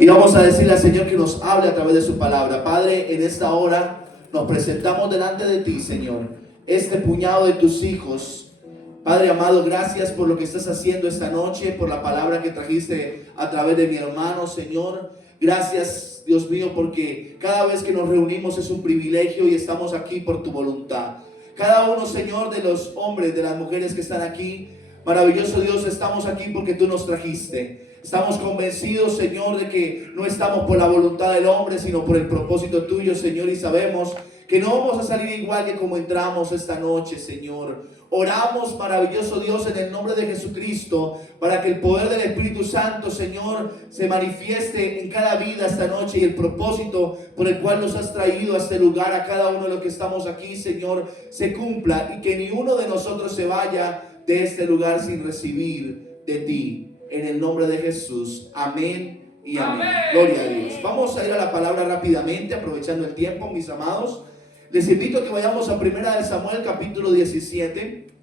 Y vamos a decirle al Señor que nos hable a través de su palabra. Padre, en esta hora nos presentamos delante de ti, Señor, este puñado de tus hijos. Padre amado, gracias por lo que estás haciendo esta noche, por la palabra que trajiste a través de mi hermano, Señor. Gracias, Dios mío, porque cada vez que nos reunimos es un privilegio y estamos aquí por tu voluntad. Cada uno, Señor, de los hombres, de las mujeres que están aquí, maravilloso Dios, estamos aquí porque tú nos trajiste. Estamos convencidos, Señor, de que no estamos por la voluntad del hombre, sino por el propósito tuyo, Señor, y sabemos que no vamos a salir igual que como entramos esta noche, Señor. Oramos, maravilloso Dios, en el nombre de Jesucristo, para que el poder del Espíritu Santo, Señor, se manifieste en cada vida esta noche, y el propósito por el cual nos has traído a este lugar, a cada uno de los que estamos aquí, Señor, se cumpla, y que ni uno de nosotros se vaya de este lugar sin recibir de ti. En el nombre de Jesús, amén y amén. Gloria a Dios. Vamos a ir a la palabra rápidamente, aprovechando el tiempo, mis amados. Les invito a que vayamos a 1 de Samuel capítulo 17.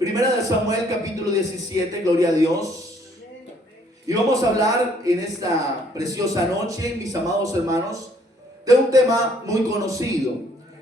1 de Samuel capítulo 17, gloria a Dios. Y vamos a hablar en esta preciosa noche, mis amados hermanos, de un tema muy conocido.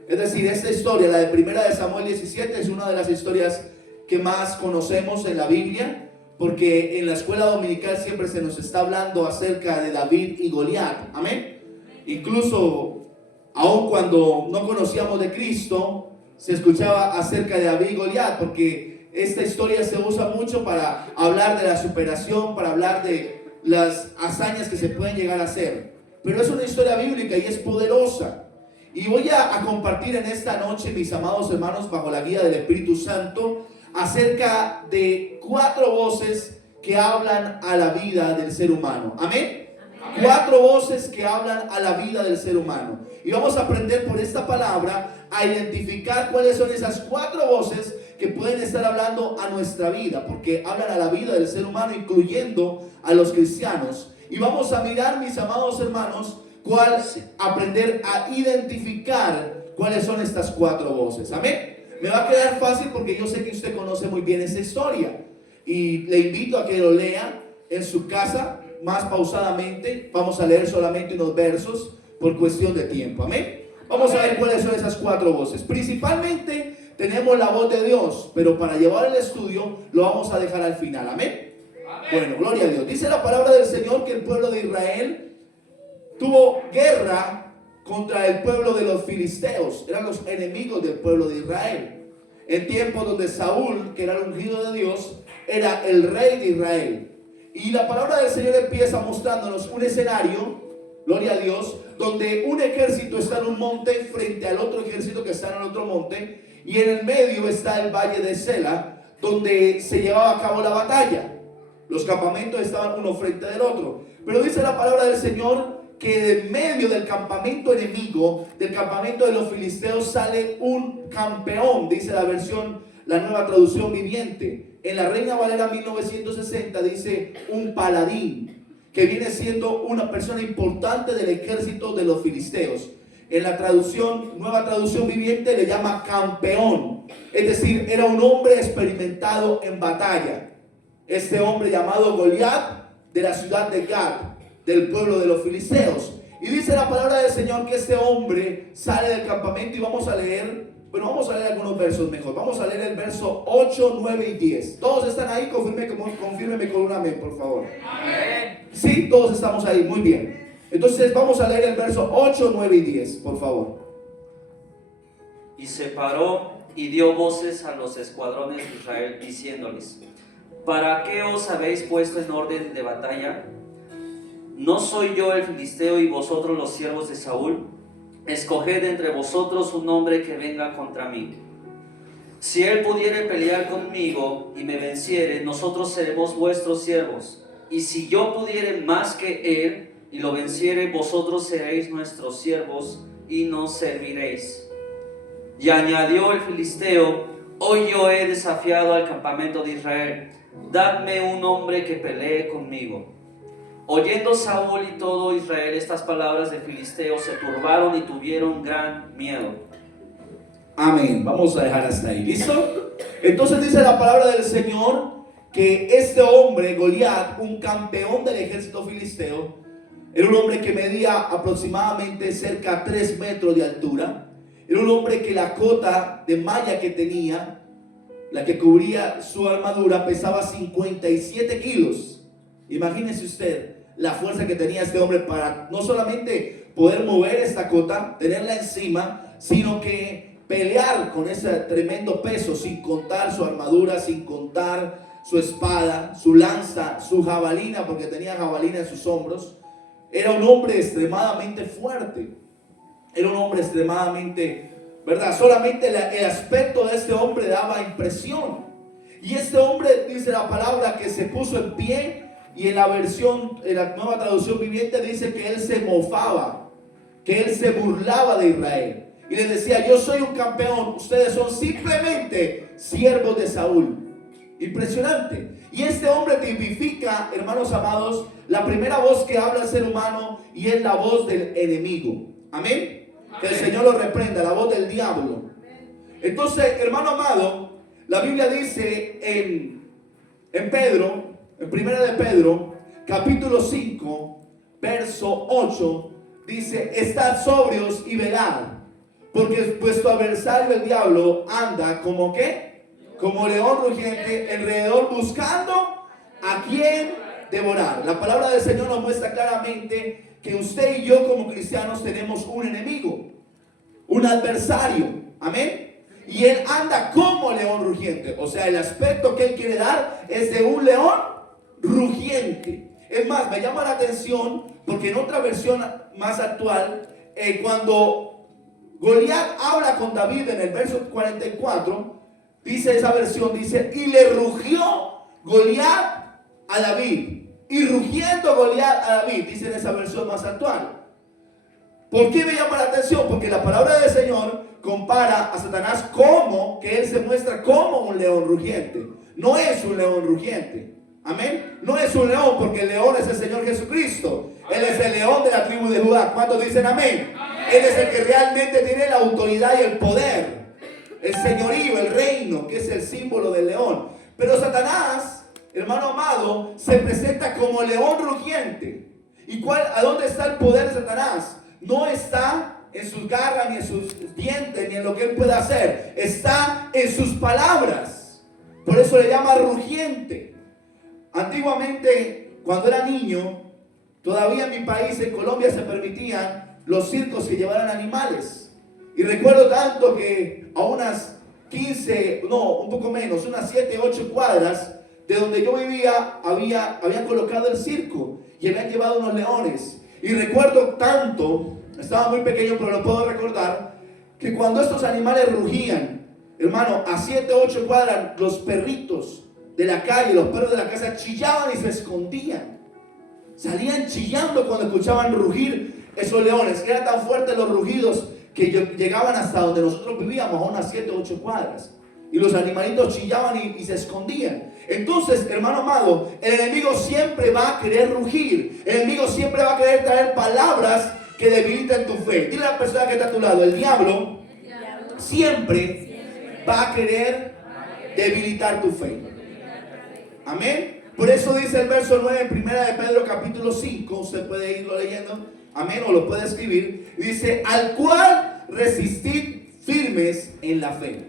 Es decir, esta historia, la de 1 de Samuel 17, es una de las historias que más conocemos en la Biblia, porque en la escuela dominical siempre se nos está hablando acerca de David y Goliat. Amén. Incluso, aun cuando no conocíamos de Cristo, se escuchaba acerca de David y Goliat, porque esta historia se usa mucho para hablar de la superación, para hablar de las hazañas que se pueden llegar a hacer. Pero es una historia bíblica y es poderosa. Y voy a compartir en esta noche, mis amados hermanos, bajo la guía del Espíritu Santo, acerca de 4 voces que hablan a la vida del ser humano. Amén. 4 voces que hablan a la vida del ser humano. Y vamos a aprender por esta palabra a identificar cuáles son esas 4 voces que pueden estar hablando a nuestra vida, porque hablan a la vida del ser humano, incluyendo a los cristianos. Y vamos a mirar, mis amados hermanos, aprender a identificar cuáles son estas 4 voces. Amén. Me va a quedar fácil porque yo sé que usted conoce muy bien esa historia. Y le invito a que lo lea en su casa más pausadamente. Vamos a leer solamente unos versos por cuestión de tiempo. Amén. Vamos a ver cuáles son esas 4 voces. Principalmente tenemos la voz de Dios, pero para llevar el estudio lo vamos a dejar al final. Amén. Bueno, gloria a Dios. Dice la palabra del Señor que el pueblo de Israel tuvo guerra contra el pueblo de los filisteos. Eran los enemigos del pueblo de Israel. En tiempos donde Saúl, que era el ungido de Dios, era el rey de Israel. Y la palabra del Señor empieza mostrándonos un escenario, gloria a Dios, donde un ejército está en un monte frente al otro ejército que está en el otro monte, y en el medio está el valle de Sela, donde se llevaba a cabo la batalla. Los campamentos estaban uno frente del otro. Pero dice la palabra del Señor que de medio del campamento enemigo, del campamento de los filisteos, sale un campeón, dice la versión, la Nueva Traducción Viviente. En la Reina Valera 1960 dice un paladín, que viene siendo una persona importante del ejército de los filisteos. En la traducción, Nueva Traducción Viviente, le llama campeón, es decir, era un hombre experimentado en batalla. Este hombre llamado Goliat, de la ciudad de Gat, del pueblo de los filisteos. Y dice la palabra del Señor que este hombre sale del campamento, y vamos a leer, vamos a leer algunos versos mejor. Vamos a leer el verso 8, 9 y 10. ¿Todos están ahí? Confírmeme con un amén, por favor. Amén. Sí, todos estamos ahí, muy bien. Entonces vamos a leer el verso 8, 9 y 10, por favor. Y se paró y dio voces a los escuadrones de Israel, diciéndoles: ¿para qué os habéis puesto en orden de batalla? ¿No soy yo el filisteo y vosotros los siervos de Saúl? Escoged entre vosotros un hombre que venga contra mí. Si él pudiere pelear conmigo y me venciere, nosotros seremos vuestros siervos. Y si yo pudiere más que él y lo venciere, vosotros seréis nuestros siervos y nos serviréis. Y añadió el filisteo: hoy yo he desafiado al campamento de Israel, dadme un hombre que pelee conmigo. Oyendo Saúl y todo Israel estas palabras del filisteo, se turbaron y tuvieron gran miedo. Amén. Vamos a dejar hasta ahí. ¿Listo? Entonces dice la palabra del Señor que este hombre, Goliat, un campeón del ejército filisteo, era un hombre que medía aproximadamente cerca de 3 metros de altura. Era un hombre que la cota de malla que tenía, la que cubría su armadura, pesaba 57 kilos. Imagínese usted la fuerza que tenía este hombre para no solamente poder mover esta cota, tenerla encima, sino que pelear con ese tremendo peso, sin contar su armadura, sin contar su espada, su lanza, su jabalina, porque tenía jabalina en sus hombros. Era un hombre extremadamente fuerte. Era un hombre extremadamente, ¿verdad? Solamente el aspecto de este hombre daba impresión. Y este hombre, dice la palabra, que se puso en pie. Y en la nueva traducción viviente dice que él se mofaba, que él se burlaba de Israel. Y les decía: yo soy un campeón, ustedes son simplemente siervos de Saúl. Impresionante. Y este hombre tipifica, hermanos amados, la primera voz que habla el ser humano, y es la voz del enemigo. Amén. Que el Señor lo reprenda, la voz del diablo. Entonces, hermano amado, la Biblia dice en Pedro, en primera de Pedro, capítulo 5, verso 8, dice: estad sobrios y velad, porque vuestro adversario el diablo anda como ¿qué? Como león rugiente alrededor, buscando a quien devorar. La palabra del Señor nos muestra claramente que usted y yo como cristianos tenemos un enemigo, un adversario. Amén. Y él anda como león rugiente. O sea, el aspecto que él quiere dar es de un león rugiente. Es más, me llama la atención porque en otra versión más actual, cuando Goliat habla con David en el verso 44, dice esa versión, dice: y le rugió Goliat a David. Y rugiendo Goliat a David, dice en esa versión más actual. ¿Por qué me llama la atención? Porque la palabra del Señor compara a Satanás como que él se muestra como un león rugiente. No es un león rugiente. Amén. No es un león, porque el león es el Señor Jesucristo. Él es el león de la tribu de Judá. ¿Cuántos dicen amén? Él es el que realmente tiene la autoridad y el poder, el señorío, el reino, que es el símbolo del león. Pero Satanás, hermano amado, se presenta como león rugiente. ¿Y a dónde está el poder de Satanás? No está en sus garras, ni en sus dientes, ni en lo que él pueda hacer. Está en sus palabras. Por eso le llama rugiente. Antiguamente, cuando era niño, todavía en mi país, en Colombia, se permitían los circos que llevaran animales. Y recuerdo tanto que a unas 15, no, un poco menos, unas 7, 8 cuadras de donde yo vivía, habían colocado el circo y habían llevado unos leones. Y recuerdo tanto, estaba muy pequeño, pero lo puedo recordar, que cuando estos animales rugían, hermano, a 7, 8 cuadras, los perritos de la calle, los perros de la casa chillaban y se escondían. Salían chillando cuando escuchaban rugir esos leones. Eran tan fuertes los rugidos que llegaban hasta donde nosotros vivíamos, a unas 7 o 8 cuadras. Y los animalitos chillaban y se escondían. Entonces, hermano amado, el enemigo siempre va a querer rugir. El enemigo siempre va a querer traer palabras que debiliten tu fe. Dile a la persona que está a tu lado: el diablo siempre va a querer debilitar tu fe. Amén. Por eso dice el verso 9 en primera de Pedro capítulo 5. Usted puede irlo leyendo. Amén. O lo puede escribir. Dice: al cual resistid firmes en la fe.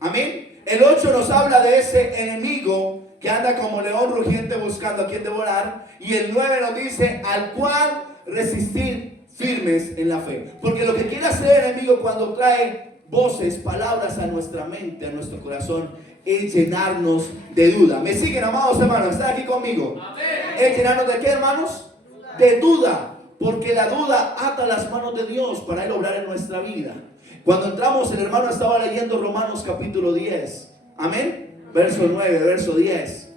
Amén. El 8 nos habla de ese enemigo que anda como león rugiente buscando a quien devorar. Y el 9 nos dice: al cual resistir firmes en la fe. Porque lo que quiere hacer el enemigo cuando trae voces, palabras a nuestra mente, a nuestro corazón, es llenarnos de duda. ¿Me siguen, amados hermanos? ¿Están aquí conmigo? Amén. ¿Es llenarnos de qué, hermanos? De duda. Porque la duda ata las manos de Dios para Él obrar en nuestra vida. Cuando entramos, el hermano estaba leyendo Romanos capítulo 10. Amén. Verso 9, verso 10.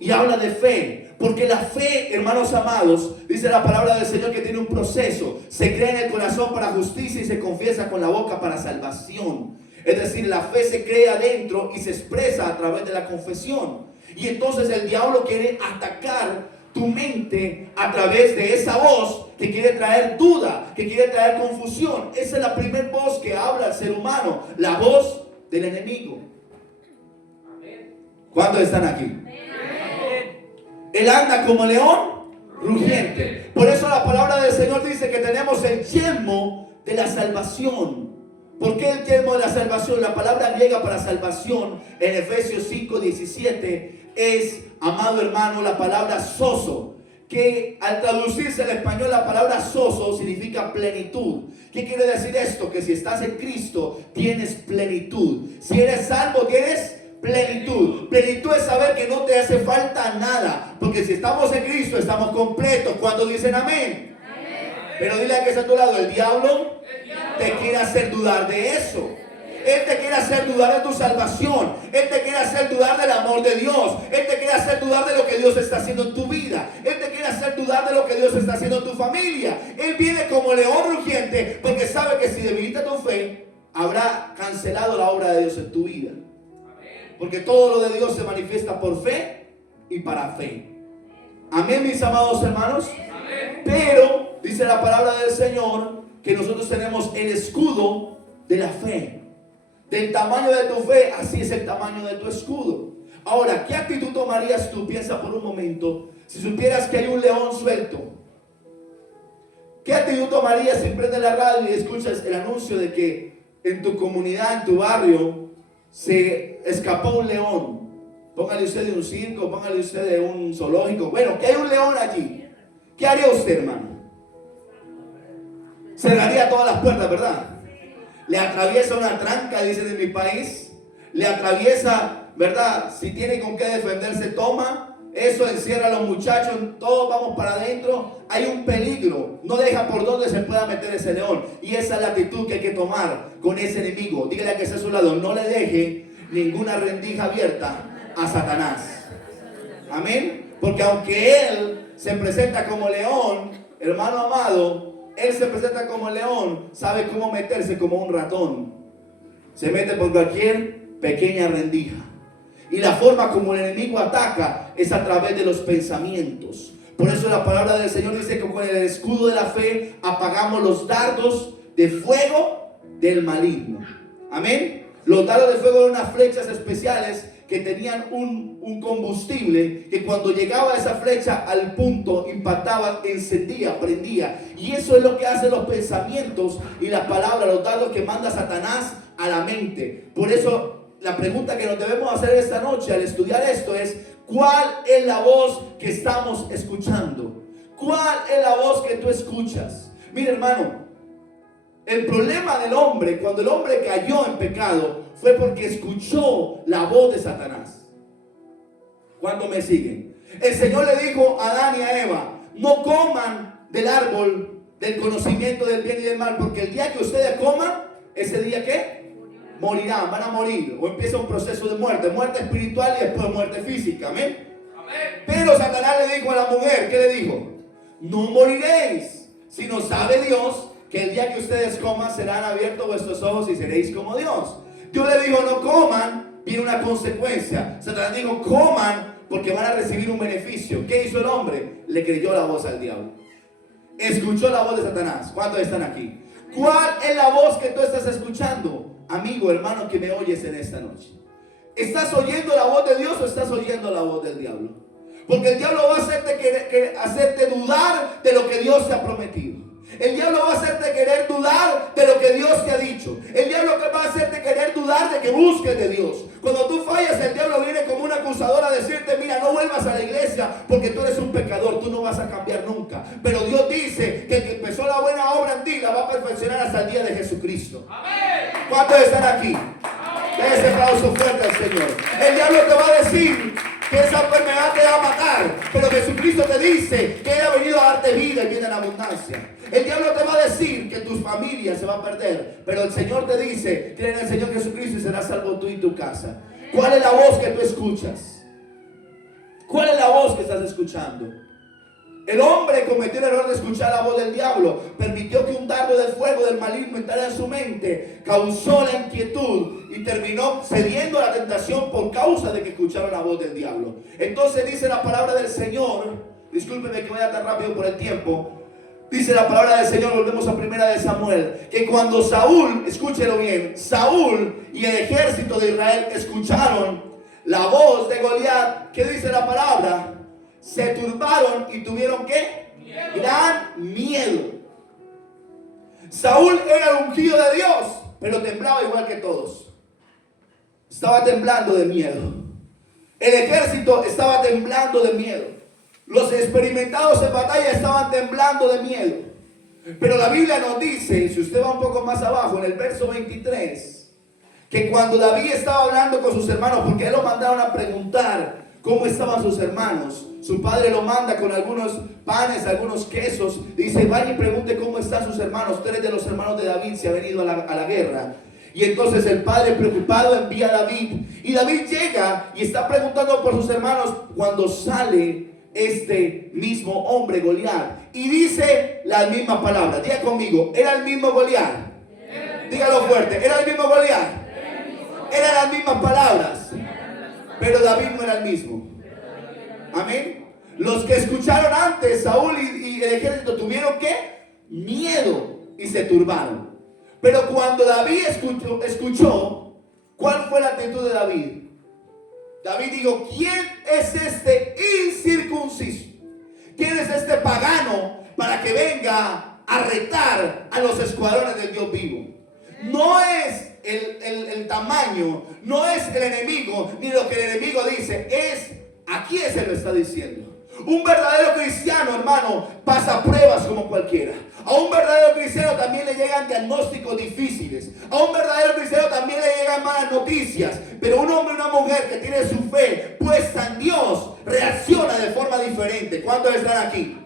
Y habla de fe. Porque la fe, hermanos amados, dice la palabra del Señor que tiene un proceso. Se cree en el corazón para justicia y se confiesa con la boca para salvación. Es decir, la fe se cree adentro y se expresa a través de la confesión. Y entonces el diablo quiere atacar tu mente a través de esa voz que quiere traer duda, que quiere traer confusión. Esa es la primera voz que habla el ser humano, la voz del enemigo. ¿Cuántos están aquí? Él anda como león rugiente. Por eso la palabra del Señor dice que tenemos el yelmo de la salvación. ¿Por qué el yelmo de la salvación? La palabra griega para salvación en Efesios 5:17 es, amado hermano, la palabra sozo, que al traducirse al español la palabra sozo significa plenitud. ¿Qué quiere decir esto? Que si estás en Cristo tienes plenitud. Si eres salvo tienes plenitud. Plenitud es saber que no te hace falta nada, porque si estamos en Cristo estamos completos. ¿Cuántos dicen amén? Pero dile a que está a tu lado, el diablo te quiere hacer dudar de eso. Él te quiere hacer dudar de tu salvación. Él te quiere hacer dudar del amor de Dios. Él te quiere hacer dudar de lo que Dios está haciendo en tu vida. Él te quiere hacer dudar de lo que Dios está haciendo en tu familia. Él viene como león rugiente porque sabe que si debilita tu fe, habrá cancelado la obra de Dios en tu vida. Porque todo lo de Dios se manifiesta por fe y para fe. Amén, mis amados hermanos. Amén. Pero dice la palabra del Señor que nosotros tenemos el escudo de la fe. Del tamaño de tu fe, así es el tamaño de tu escudo. Ahora, ¿qué actitud tomarías tú? Piensa por un momento. Si supieras que hay un león suelto, ¿qué actitud tomarías si prendes la radio y escuchas el anuncio de que en tu comunidad, en tu barrio, se escapó un león? Póngale usted de un circo, póngale usted de un zoológico. Bueno, que hay un león allí. ¿Qué haría usted, hermano? Cerraría todas las puertas, ¿verdad? Le atraviesa una tranca, dicen en mi país. Le atraviesa, ¿verdad? Si tiene con qué defenderse, toma. Eso encierra a los muchachos, todos vamos para adentro. Hay un peligro, no deja por dónde se pueda meter ese león. Y esa es la actitud que hay que tomar con ese enemigo. Dígale a que está a su lado, no le deje ninguna rendija abierta a Satanás. Amén. Porque aunque él se presenta como león, hermano amado, él se presenta como león, sabe cómo meterse como un ratón. Se mete por cualquier pequeña rendija. Y la forma como el enemigo ataca es a través de los pensamientos. Por eso la palabra del Señor dice que con el escudo de la fe apagamos los dardos de fuego del maligno. Amén. Los dardos de fuego eran unas flechas especiales que tenían un combustible que cuando llegaba esa flecha al punto impactaba, encendía, prendía. Y eso es lo que hacen los pensamientos y las palabras, los dardos que manda Satanás a la mente. Por eso la pregunta que nos debemos hacer esta noche al estudiar esto es: ¿cuál es la voz que estamos escuchando? ¿Cuál es la voz que tú escuchas? Mira, hermano, el problema del hombre, cuando el hombre cayó en pecado, fue porque escuchó la voz de Satanás. ¿Cuánto me siguen? El Señor le dijo a Adán y a Eva: no coman del árbol del conocimiento del bien y del mal, porque el día que ustedes coman, ese día ¿qué? Morirán, van a morir. O empieza un proceso de muerte, muerte espiritual y después muerte física. Amén. Pero Satanás le dijo a la mujer, ¿qué le dijo? No moriréis, sino sabe Dios que el día que ustedes coman serán abiertos vuestros ojos y seréis como Dios. Dios le dijo no coman, viene una consecuencia. Satanás dijo coman porque van a recibir un beneficio. ¿Qué hizo el hombre? Le creyó la voz al diablo. Escuchó la voz de Satanás. ¿Cuántos están aquí? ¿Cuál es la voz que tú estás escuchando? Amigo, hermano que me oyes en esta noche. ¿Estás oyendo la voz de Dios o estás oyendo la voz del diablo? Porque el diablo va a hacerte dudar de lo que Dios te ha prometido. El diablo va a hacerte querer dudar de lo que Dios te ha dicho. El diablo va a hacerte querer dudar de que busques de Dios. Cuando tú fallas, el diablo viene como un acusador a decirte: mira, no vuelvas a la iglesia porque tú eres un pecador, tú no vas a cambiar nunca. Pero Dios dice que el que empezó la buena obra en ti la va a perfeccionar hasta el día de Jesucristo. Amén. ¿Cuántos están aquí? Dé ese aplauso fuerte al Señor. El diablo te va a decir que esa enfermedad te va a matar, pero Jesucristo te dice que Él ha venido a darte vida y vida en abundancia. El diablo te va a decir que tu familia se va a perder, pero el Señor te dice: cree en el Señor Jesucristo y serás salvo tú y tu casa. ¿Cuál es la voz que tú escuchas? ¿Cuál es la voz que estás escuchando? El hombre cometió el error de escuchar la voz del diablo. Permitió que un dardo de fuego del maligno entrara en su mente. Causó la inquietud y terminó cediendo a la tentación por causa de que escucharon la voz del diablo. Entonces dice la palabra del Señor. Discúlpeme que vaya tan rápido por el tiempo. Dice la palabra del Señor, volvemos a primera de Samuel, que cuando Saúl, escúchelo bien, Saúl y el ejército de Israel escucharon la voz de Goliat, ¿qué dice la palabra? Se turbaron y tuvieron ¿qué? Gran miedo. Saúl era el ungido de Dios, pero temblaba igual que todos. Estaba temblando de miedo. El ejército estaba temblando de miedo. Los experimentados en batalla estaban temblando de miedo. Pero la Biblia nos dice, si usted va un poco más abajo, en el verso 23, que cuando David estaba hablando con sus hermanos, porque él lo mandaron a preguntar cómo estaban sus hermanos, su padre lo manda con algunos panes, algunos quesos, dice, vaya y pregunte cómo están sus hermanos. 3 de los hermanos de David se han venido a la guerra. Y entonces el padre preocupado envía a David, y David llega y está preguntando por sus hermanos cuando sale este mismo hombre, Goliat, y dice las mismas palabras. Diga conmigo, era el mismo Goliat. Dígalo fuerte, era el mismo Goliat. Eran las mismas palabras, pero David no era el mismo. Amén. Los que escucharon antes, Saúl y el ejército, tuvieron ¿qué? Miedo y se turbaron. Pero cuando David escuchó, ¿cuál fue la actitud de David? David dijo, ¿quién es este incircunciso? ¿Quién es este pagano para que venga a retar a los escuadrones del Dios vivo? No es el tamaño, no es el enemigo, ni lo que el enemigo dice, es a quién se lo está diciendo. Un verdadero cristiano, hermano, pasa pruebas como cualquiera. A un verdadero cristiano también le llegan diagnósticos difíciles. A un verdadero cristiano también le llegan malas noticias. Pero un hombre y una mujer que tiene su fe puesta en Dios reacciona de forma diferente. ¿Cuántos están aquí?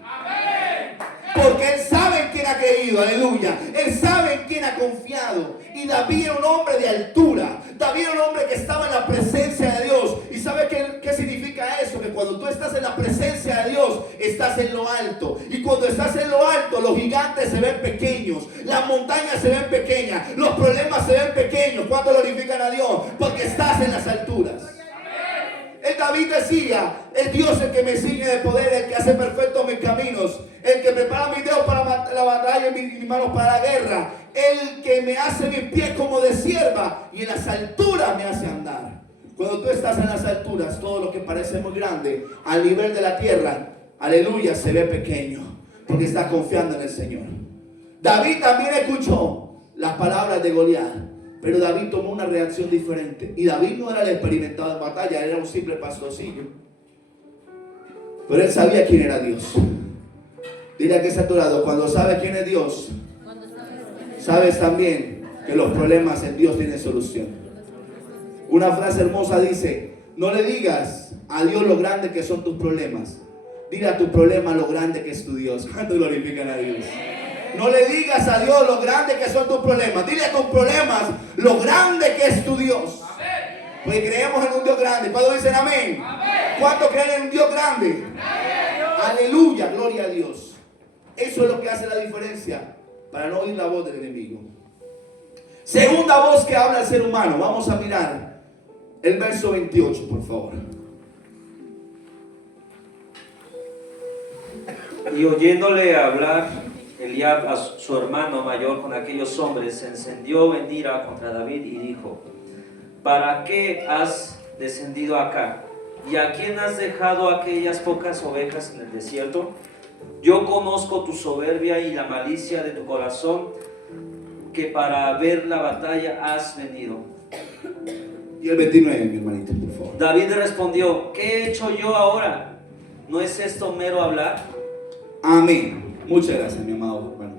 Porque él sabe en quién ha creído, aleluya. Él sabe en quién ha confiado. Y David era un hombre de altura. David era un hombre que estaba en la presencia de Dios. ¿Y sabe qué significa eso? Que cuando tú estás en la presencia de Dios, estás en lo alto. Y cuando estás en lo alto, los gigantes se ven pequeños. Las montañas se ven pequeñas. Los problemas se ven pequeños. ¿Cuánto glorifican a Dios? Porque estás en las alturas. El David decía, es Dios el que me ciñe de poder, el que hace perfectos mis caminos, el que prepara mis dedos para la batalla y mis manos para la guerra, el que me hace mis pies como de sierva y en las alturas me hace andar. Cuando tú estás en las alturas, todo lo que parece muy grande al nivel de la tierra, aleluya, se ve pequeño, porque estás confiando en el Señor. David también escuchó las palabras de Goliat. Pero David tomó una reacción diferente. Y David no era el experimentado en batalla, era un simple pastorcillo. Pero él sabía quién era Dios. Dile a que está a tu lado, cuando sabes quién es Dios, sabes también que los problemas en Dios tienen solución. Una frase hermosa dice, no le digas a Dios lo grande que son tus problemas. Dile a tu problema lo grande que es tu Dios. ¿Cuánto glorifican a Dios? No le digas a Dios lo grande que son tus problemas. Dile a tus problemas lo grande que es tu Dios. Pues creemos en un Dios grande. ¿Cuántos dicen amén? ¿Cuántos creen en un Dios grande? Aleluya, gloria a Dios. Eso es lo que hace la diferencia para no oír la voz del enemigo. Segunda voz que habla el ser humano. Vamos a mirar el verso 28, por favor. Y oyéndole hablar Eliab a su hermano mayor con aquellos hombres, se encendió en ira contra David y dijo, ¿para qué has descendido acá? ¿Y a quién has dejado aquellas pocas ovejas en el desierto? Yo conozco tu soberbia y la malicia de tu corazón, que para ver la batalla has venido. Y el 29, mi hermanito, por favor. David respondió, ¿qué he hecho yo ahora? ¿No es esto mero hablar? Amén. Muchas gracias, mi amado hermano.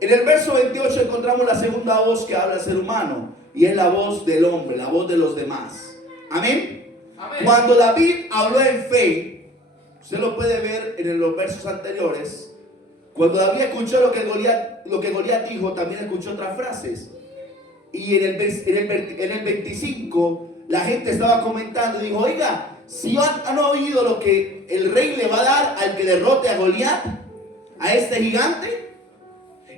En el verso 28 encontramos la segunda voz que habla el ser humano, y es la voz del hombre, la voz de los demás. Amén. Amén. Cuando David habló en fe, usted lo puede ver en los versos anteriores. Cuando David escuchó lo que Goliat dijo, también escuchó otras frases. Y en el 25, la gente estaba comentando y dijo, oiga, si han oído lo que el rey le va a dar al que derrote a Goliat, a este gigante.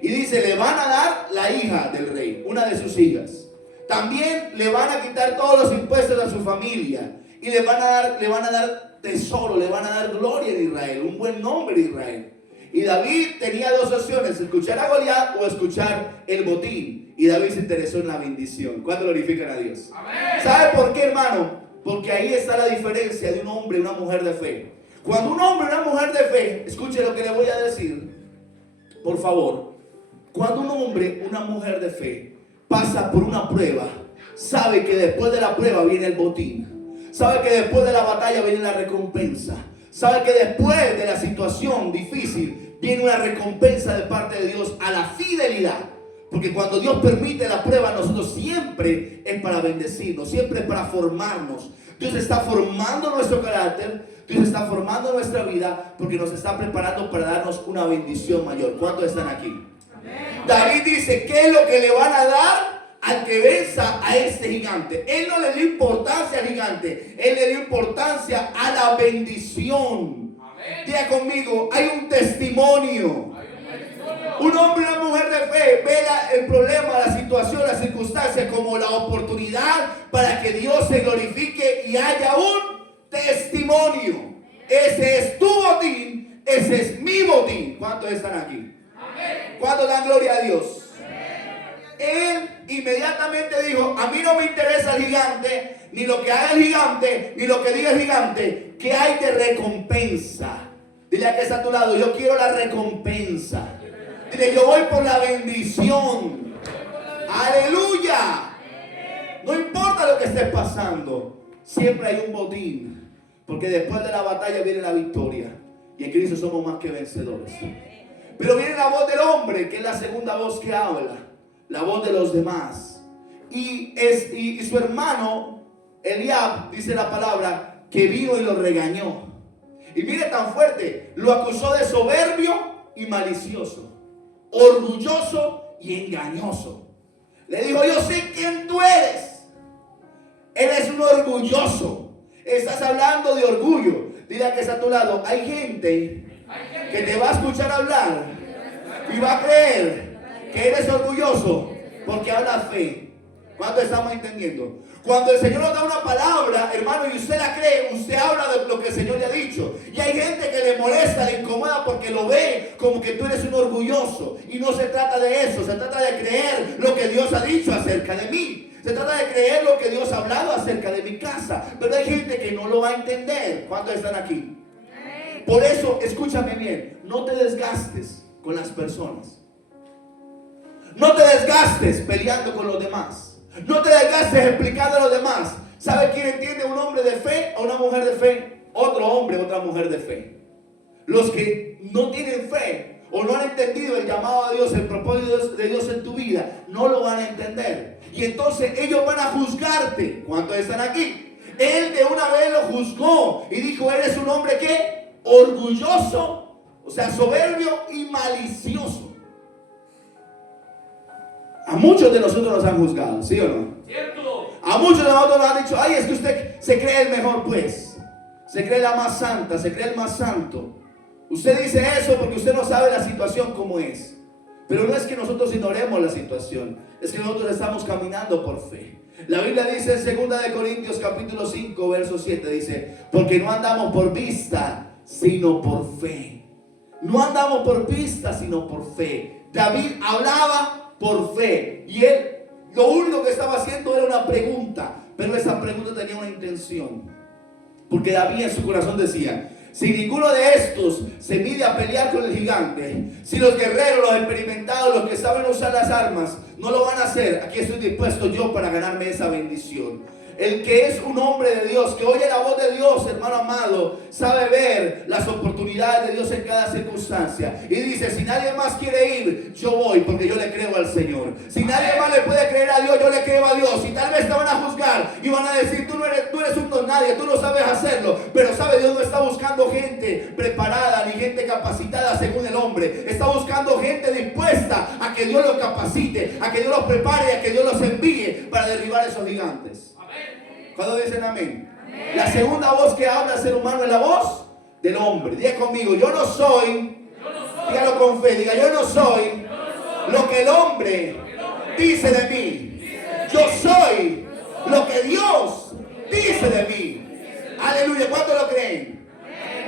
Y dice, le van a dar la hija del rey, una de sus hijas. También le van a quitar todos los impuestos a su familia. Y le van a dar tesoro, le van a dar gloria en Israel, un buen nombre de Israel. Y David tenía dos opciones, escuchar a Goliat o escuchar el botín. Y David se interesó en la bendición. ¿Cuánto glorifican a Dios? Amén. ¿Sabe por qué, hermano? Porque ahí está la diferencia de un hombre y una mujer de fe. Cuando un hombre y una mujer de fe, escuche lo que le voy a decir, por favor. Cuando un hombre y una mujer de fe pasa por una prueba, sabe que después de la prueba viene el botín. Sabe que después de la batalla viene la recompensa. Sabe que después de la situación difícil viene una recompensa de parte de Dios a la fidelidad. Porque cuando Dios permite la prueba a nosotros, siempre es para bendecirnos, siempre es para formarnos. Dios está formando nuestro carácter, Dios está formando nuestra vida, porque nos está preparando para darnos una bendición mayor. ¿Cuántos están aquí? Amén. David dice, ¿qué es lo que le van a dar al que venza a este gigante? Él no le dio importancia al gigante, él le dio importancia a la bendición. Diga conmigo, hay un testimonio. Un hombre y una mujer de fe ve el problema, la situación, la circunstancia como la oportunidad para que Dios se glorifique y haya un testimonio. Ese es tu botín, ese es mi botín. ¿Cuántos están aquí? ¿Cuántos dan gloria a Dios? Él inmediatamente dijo, a mí no me interesa el gigante, ni lo que haga el gigante, ni lo que diga el gigante. ¿Qué hay de recompensa? Dile a que está a tu lado, yo quiero la recompensa. Dile, yo voy por la bendición. Aleluya. No importa lo que estés pasando, siempre hay un botín, porque después de la batalla viene la victoria, y en Cristo somos más que vencedores. Pero viene la voz del hombre, que es la segunda voz que habla, la voz de los demás. Y su hermano Eliab, dice la palabra, que vino y lo regañó. Y mire tan fuerte, lo acusó de soberbio y malicioso, orgulloso y engañoso. Le dijo, yo sé quién tú eres. Eres un orgulloso. Estás hablando de orgullo. Dile a que está a tu lado, hay gente que te va a escuchar hablar y va a creer que eres orgulloso porque hablas fe. ¿Cuánto estamos entendiendo? Cuando el Señor nos da una palabra, hermano, y usted la cree, usted habla de lo que el Señor le ha dicho. Y hay gente que le molesta, le incomoda porque lo ve como que tú eres un orgulloso. Y no se trata de eso, se trata de creer lo que Dios ha dicho acerca de mí. Se trata de creer lo que Dios ha hablado acerca de mi casa. Pero hay gente que no lo va a entender. ¿Cuántos están aquí? Por eso, escúchame bien, no te desgastes con las personas. No te desgastes peleando con los demás. No te desgastes explicando a los demás. ¿Sabe quién entiende un hombre de fe o una mujer de fe? Otro hombre, otra mujer de fe. Los que no tienen fe o no han entendido el llamado a Dios, el propósito de Dios en tu vida, no lo van a entender. Y entonces ellos van a juzgarte. ¿Cuántos están aquí? Él de una vez lo juzgó y dijo, eres un hombre ¿qué? Orgulloso, o sea, soberbio y malicioso. A muchos de nosotros nos han juzgado, ¿sí o no? Cierto. A muchos de nosotros nos han dicho, ay, es que usted se cree el mejor, pues. Se cree la más santa, se cree el más santo. Usted dice eso porque usted no sabe la situación como es. Pero no es que nosotros ignoremos la situación, es que nosotros estamos caminando por fe. La Biblia dice en 2 de Corintios capítulo 5, verso 7, dice, porque no andamos por vista, sino por fe. No andamos por vista, sino por fe. David hablaba por fe, y él lo único que estaba haciendo era una pregunta, pero esa pregunta tenía una intención, porque David en su corazón decía, si ninguno de estos se mide a pelear con el gigante, si los guerreros, los experimentados, los que saben usar las armas no lo van a hacer, aquí estoy dispuesto yo para ganarme esa bendición. El que es un hombre de Dios, que oye la voz de Dios, hermano amado, sabe ver las oportunidades de Dios en cada circunstancia. Y dice, si nadie más quiere ir, yo voy porque yo le creo al Señor. Si nadie más le puede creer a Dios, yo le creo a Dios. Y tal vez te van a juzgar y van a decir, tú eres un don nadie, tú no sabes hacerlo. Pero sabe, Dios no está buscando gente preparada ni gente capacitada según el hombre. Está buscando gente dispuesta a que Dios los capacite, a que Dios los prepare y a que Dios los envíe para derribar esos gigantes. ¿Cuándo dicen amén? Amén? La segunda voz que habla el ser humano es la voz del hombre. Diga conmigo, yo no soy, dígalo con fe, diga, yo no soy lo que el hombre dice de mí. Yo soy lo que Dios dice de mí. Aleluya, ¿cuántos lo creen?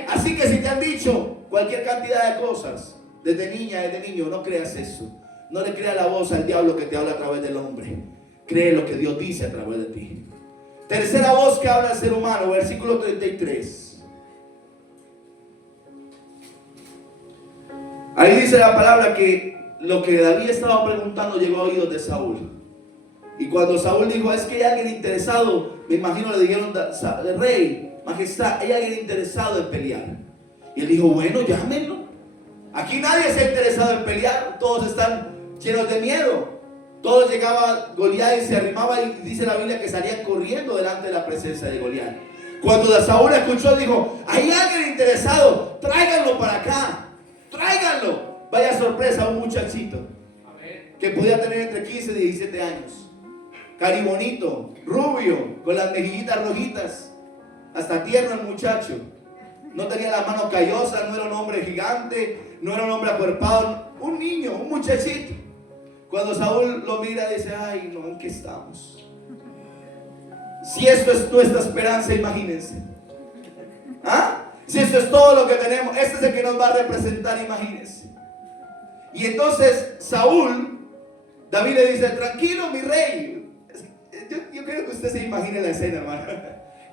Así que si te han dicho cualquier cantidad de cosas. Desde niña, desde niño, no creas eso. No le creas la voz al diablo que te habla a través del hombre. Cree lo que Dios dice a través de ti. Tercera voz que habla el ser humano, versículo 33. Ahí dice la palabra que lo que David estaba preguntando llegó a oídos de Saúl. Y cuando Saúl dijo, es que hay alguien interesado, me imagino le dijeron, rey, majestad, hay alguien interesado en pelear. Y él dijo, bueno, llámenlo. Aquí nadie se ha interesado en pelear, todos están llenos de miedo. Todos llegaba Goliat y se arrimaba, y dice la Biblia que salían corriendo delante de la presencia de Goliat. Cuando Saúl escuchó, dijo, hay alguien interesado, tráiganlo para acá, tráiganlo. Vaya sorpresa, un muchachito que podía tener entre 15 y 17 años. Caribonito, rubio, con las mejillitas rojitas, hasta tierno el muchacho. No tenía las manos callosas, no era un hombre gigante, no era un hombre acuerpado, un niño, un muchachito. Cuando Saúl lo mira dice, ay no, ¿en qué estamos? Si esto es nuestra esperanza, imagínense. ¿Ah? Si esto es todo lo que tenemos, este es el que nos va a representar, imagínense. Y entonces Saúl, David le dice, tranquilo mi rey. Yo quiero que usted se imagine la escena, hermano.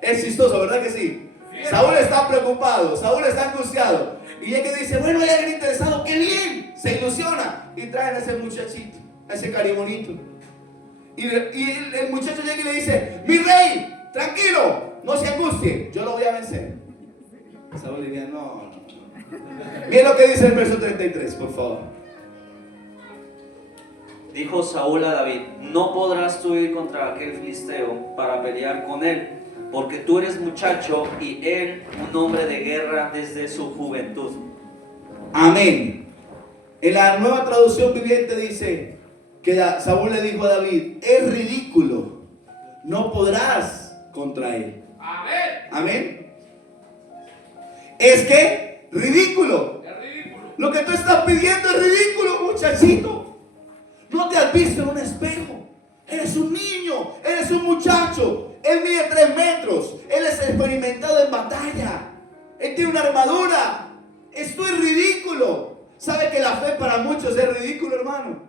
Es chistoso, ¿verdad que sí? Saúl está preocupado, Saúl está angustiado. Y ella que dice, bueno, hay alguien interesado, qué bien. Se ilusiona y traen a ese muchachito, a ese caribonito. Y el muchacho llega y le dice, mi rey, tranquilo, no se angustie, yo lo voy a vencer. Saúl diría, no. Miren lo que dice el verso 33, por favor. Dijo Saúl a David, no podrás tú ir contra aquel filisteo para pelear con él, porque tú eres muchacho y él un hombre de guerra desde su juventud. Amén. En la Nueva Traducción Viviente dice que Saúl le dijo a David, es ridículo, no podrás contra él. Amén. Amén. Es que ridículo. Es ridículo. Lo que tú estás pidiendo es ridículo, muchachito. No te has visto en un espejo. Eres un niño, eres un muchacho. Él mide 3 metros. Él es experimentado en batalla. Él tiene una armadura. Esto es ridículo. ¿Sabe que la fe para muchos es ridículo, hermano?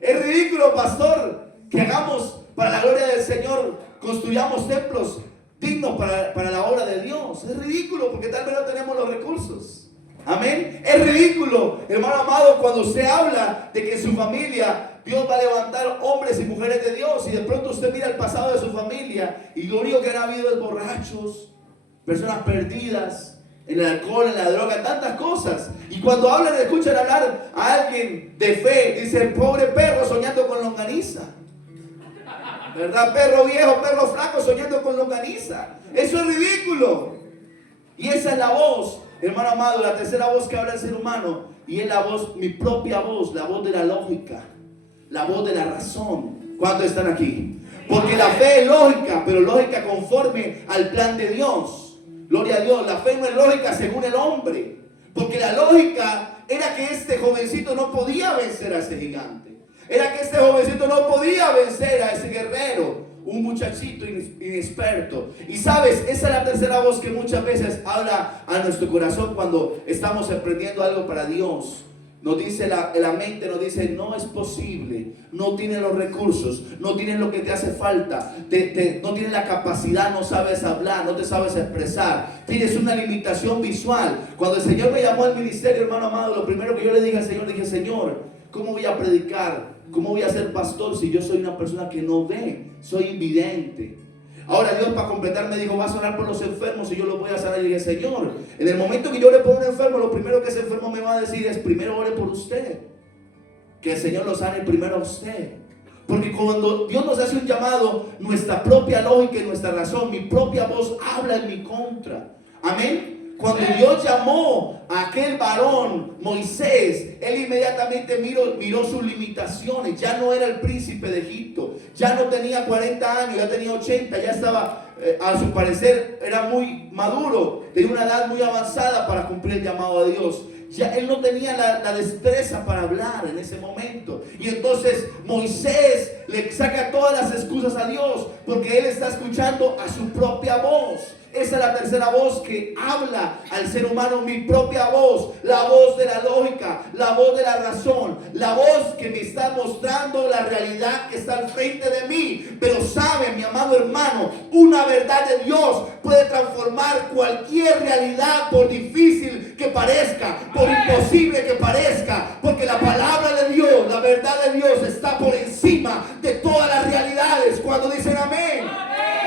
Es ridículo, pastor, que hagamos para la gloria del Señor, construyamos templos dignos para la obra de Dios. Es ridículo porque tal vez no tenemos los recursos. Amén. Es ridículo, hermano amado, cuando usted habla de que en su familia Dios va a levantar hombres y mujeres de Dios, y de pronto usted mira el pasado de su familia y lo único que han habido es borrachos, personas perdidas en el alcohol, en la droga, en tantas cosas. Y cuando hablan, escuchan hablar a alguien de fe, dice, pobre perro soñando con longaniza. ¿Verdad? Perro viejo, perro flaco soñando con longaniza. Eso es ridículo. Y esa es la voz, hermano amado, la tercera voz que habla el ser humano. Y es la voz, mi propia voz, la voz de la lógica, la voz de la razón. ¿Cuántos están aquí? Porque la fe es lógica, pero lógica conforme al plan de Dios. Gloria a Dios. La fe no es lógica según el hombre. Porque la lógica era que este jovencito no podía vencer a ese gigante. Era que este jovencito no podía vencer a ese guerrero, un muchachito inexperto. Y sabes, esa es la tercera voz que muchas veces habla a nuestro corazón cuando estamos emprendiendo algo para Dios. Nos dice la mente, nos dice, no es posible, no tienes los recursos, no tienes lo que te hace falta, no tienes la capacidad, no sabes hablar, no te sabes expresar, tienes una limitación visual. Cuando el Señor me llamó al ministerio, hermano amado, lo primero que yo le dije al Señor, dije, Señor, ¿cómo voy a predicar? ¿Cómo voy a ser pastor si yo soy una persona que no ve? Soy invidente. Ahora Dios, para completar, me dijo, vas a orar por los enfermos y yo los voy a sanar. Y dije, Señor, en el momento que yo ore por un enfermo, lo primero que ese enfermo me va a decir es, primero ore por usted. Que el Señor lo sane primero a usted. Porque cuando Dios nos hace un llamado, nuestra propia lógica y nuestra razón, mi propia voz habla en mi contra. Amén. Cuando Dios llamó a aquel varón, Moisés, él inmediatamente miró sus limitaciones. Ya no era el príncipe de Egipto, ya no tenía 40 años, ya tenía 80, ya estaba, a su parecer, era muy maduro, tenía una edad muy avanzada para cumplir el llamado a Dios. Ya él no tenía la destreza para hablar en ese momento. Y entonces Moisés le saca todas las excusas a Dios, porque él está escuchando a su propia voz. Esa es la tercera voz que habla al ser humano, mi propia voz, la voz de la lógica, la voz de la razón, la voz que me está mostrando la realidad que está al frente de mí. Pero sabe, mi amado hermano, una verdad de Dios puede transformar cualquier realidad, por difícil que parezca, por imposible que parezca, porque la palabra de Dios, la verdad de Dios está por encima de todas las realidades. Cuando dicen amén.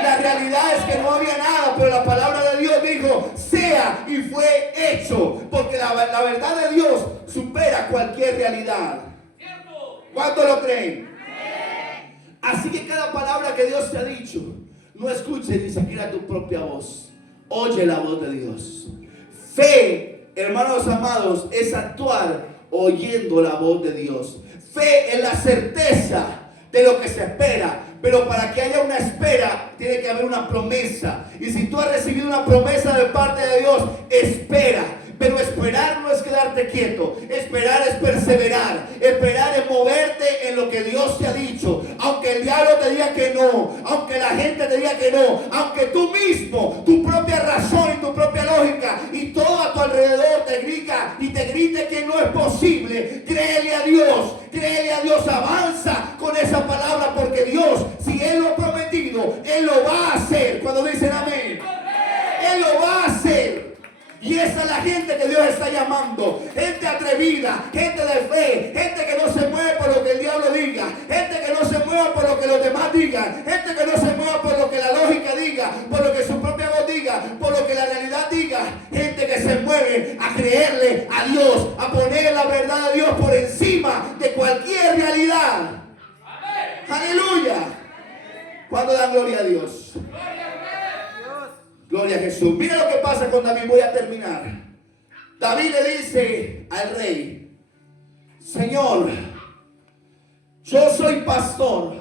La realidad es que no había nada, pero la palabra de Dios dijo, sea, y fue hecho. Porque la verdad de Dios supera cualquier realidad. ¿Cuántos lo creen? Así que cada palabra que Dios te ha dicho, no escuches ni siquiera tu propia voz. Oye la voz de Dios. Fe, hermanos amados, es actuar oyendo la voz de Dios. Fe es la certeza de lo que se espera. Pero para que haya una espera, tiene que haber una promesa. Y si tú has recibido una promesa de parte de Dios, espera. Pero esperar no es quedarte quieto. Esperar es perseverar. Esperar es moverte en lo que Dios te ha dicho. Aunque el diablo te diga que no. Aunque la gente te diga que no. Aunque tú mismo, tu propia razón y tu propia lógica y todo a tu alrededor te grita y te grite que no es posible. Créele a Dios. Créele a Dios. Avanza con esa palabra, porque Dios, si Él lo ha prometido, Él lo va a hacer. Cuando dicen amén, Él lo va a hacer. Y esa es la gente que Dios está llamando. Gente atrevida, gente de fe, gente que no se mueve por lo que el diablo diga, gente que no se mueva por lo que los demás digan, gente que no se mueva por lo que la lógica diga, por lo que su propia voz diga, por lo que la realidad diga. Gente que se mueve a creerle a Dios, a poner la verdad de Dios por encima de cualquier realidad. Aleluya. ¿Cuándo dan gloria a Dios? Gloria a Jesús. Mira lo que pasa con David. Voy a terminar. David le dice al rey: Señor, yo soy pastor,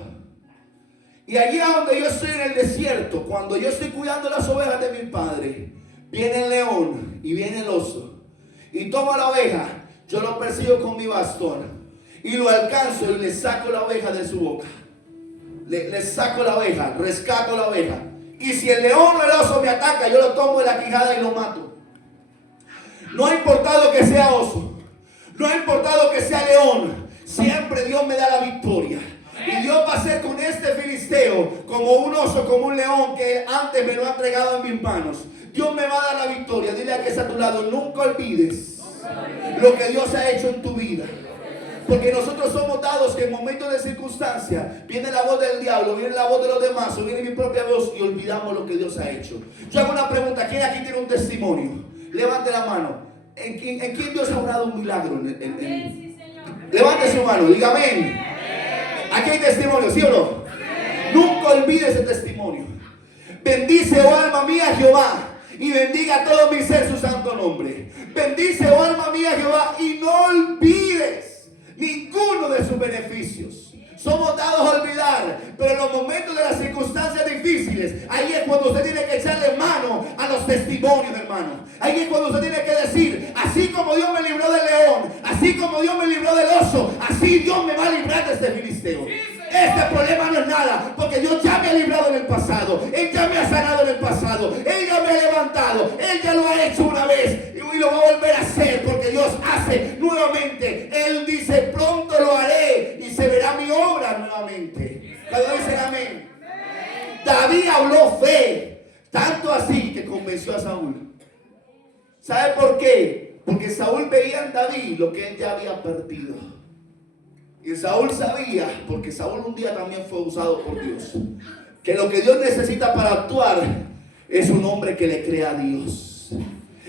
y allí donde yo estoy en el desierto, cuando yo estoy cuidando las ovejas de mi padre, viene el león y viene el oso y toma la oveja. Yo lo persigo con mi bastón y lo alcanzo y le saco la oveja de su boca. Le saco la oveja, rescato la oveja. Y si el león o el oso me ataca, yo lo tomo de la quijada y lo mato. No ha importado que sea oso, no ha importado que sea león, siempre Dios me da la victoria. Y Dios va a hacer con este filisteo como un oso, como un león que antes me lo ha entregado en mis manos. Dios me va a dar la victoria. Dile a que está a tu lado: nunca olvides lo que Dios ha hecho en tu vida. Porque nosotros somos dados que en momentos de circunstancia viene la voz del diablo, viene la voz de los demás, o viene mi propia voz y olvidamos lo que Dios ha hecho. Yo hago una pregunta: ¿quién aquí tiene un testimonio? Levante la mano. ¿En quién Dios ha obrado un milagro? Levante su mano, diga amén. Aquí hay testimonio, ¿sí o no? Nunca olvide ese testimonio. Bendice, oh alma mía, Jehová, y bendiga a todo mi ser su santo nombre. Bendice, oh alma mía, Jehová, y no olvides ninguno de sus beneficios. Somos dados a olvidar, pero en los momentos de las circunstancias difíciles, ahí es cuando usted tiene que echarle mano a los testimonios, hermano. Ahí es cuando usted tiene que decir: así como Dios me libró del león, así como Dios me libró del oso, así Dios me va a librar de este filisteo. Este problema no es nada, porque Dios ya me ha librado en el pasado. Él ya me ha sanado en el pasado. Él ya me ha levantado. Él ya lo ha hecho una vez y lo va a volver a hacer, porque Dios hace nuevamente. Él dice: pronto lo haré y se verá mi obra nuevamente. Cuando dicen amén. David habló fe, tanto así que convenció a Saúl. ¿Sabe por qué? Porque Saúl veía en David lo que él ya había perdido. Y Saúl sabía, porque Saúl un día también fue usado por Dios, que lo que Dios necesita para actuar es un hombre que le crea a Dios.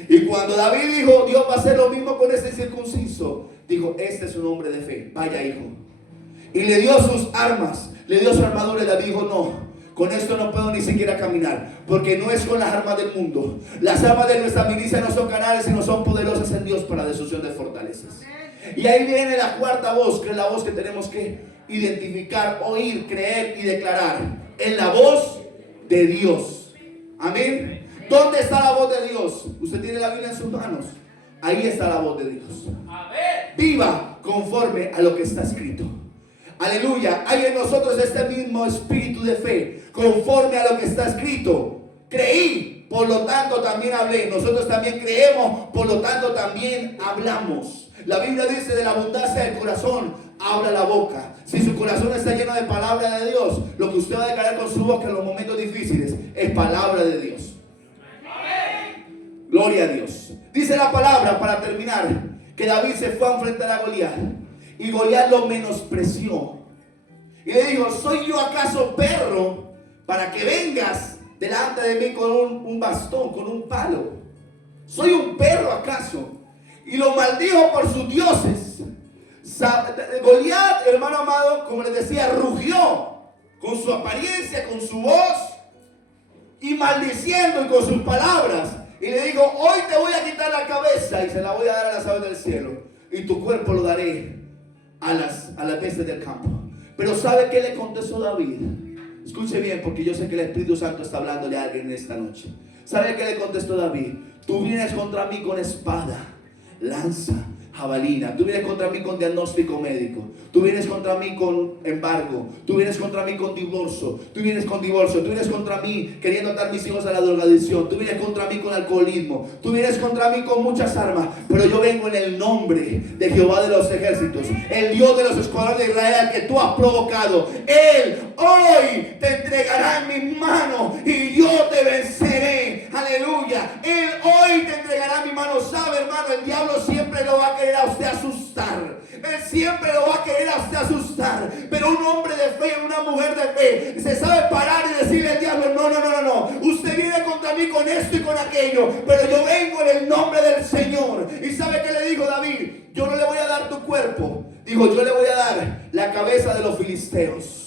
Y cuando David dijo: Dios va a hacer lo mismo con este circunciso, dijo: este es un hombre de fe, vaya hijo. Y le dio sus armas, le dio su armadura, y David dijo: no, con esto no puedo ni siquiera caminar, porque no es con las armas del mundo. Las armas de nuestra milicia no son carnales, sino son poderosas en Dios para destrucción de fortalezas. Y ahí viene la cuarta voz, que es la voz que tenemos que identificar, oír, creer y declarar. Es la voz de Dios. Amén. ¿Dónde está la voz de Dios? Usted tiene la Biblia en sus manos. Ahí está la voz de Dios. Viva conforme a lo que está escrito. aleluya, hay en nosotros este mismo espíritu de fe, conforme a lo que está escrito. Creí, por lo tanto también hablé. Nosotros también creemos, por lo tanto también hablamos. La Biblia dice: de la abundancia del corazón habla la boca. Si su corazón está lleno de palabra de Dios, lo que usted va a declarar con su boca en los momentos difíciles es palabra de Dios. Gloria a Dios. Dice la palabra, para terminar, que David se fue a enfrentar a Goliat, y Goliat lo menospreció y le dijo: ¿soy yo acaso perro para que vengas delante de mí con un bastón, con un palo? ¿Soy un perro acaso? Y lo maldijo por sus dioses. Goliat, hermano amado, como les decía, rugió con su apariencia, con su voz, y maldiciendo y con sus palabras. Y le dijo: hoy te voy a quitar la cabeza y se la voy a dar a las aves del cielo, y tu cuerpo lo daré a las bestias del campo. Pero ¿sabe qué le contestó David? Escuche bien, porque yo sé que el Espíritu Santo está hablándole a alguien en esta noche. ¿Sabe qué le contestó David? Tú vienes contra mí con espada, lanza, jabalina. Tú vienes contra mí con diagnóstico médico. Tú vienes contra mí con embargo. Tú vienes contra mí con divorcio. Tú vienes con divorcio. Tú vienes contra mí queriendo atar mis hijos a la drogadicción. Tú vienes contra mí con alcoholismo. Tú vienes contra mí con muchas armas. Pero yo vengo en el nombre de Jehová de los ejércitos, el Dios de los escuadrones de Israel, que tú has provocado. Él hoy te entregará en mi mano y yo te venceré. Aleluya. Él hoy te entregará en mi mano. Sabe, hermano, el diablo siempre lo va a querer a usted asustar. Él siempre lo va a querer a usted asustar. Pero un hombre de fe, una mujer de fe, se sabe parar y decirle al diablo: no. Usted viene contra mí con esto y con aquello, pero yo vengo en el nombre del Señor. ¿Y sabe qué le dijo David? Yo no le voy a dar tu cuerpo. Dijo: yo le voy a dar la cabeza de los filisteos.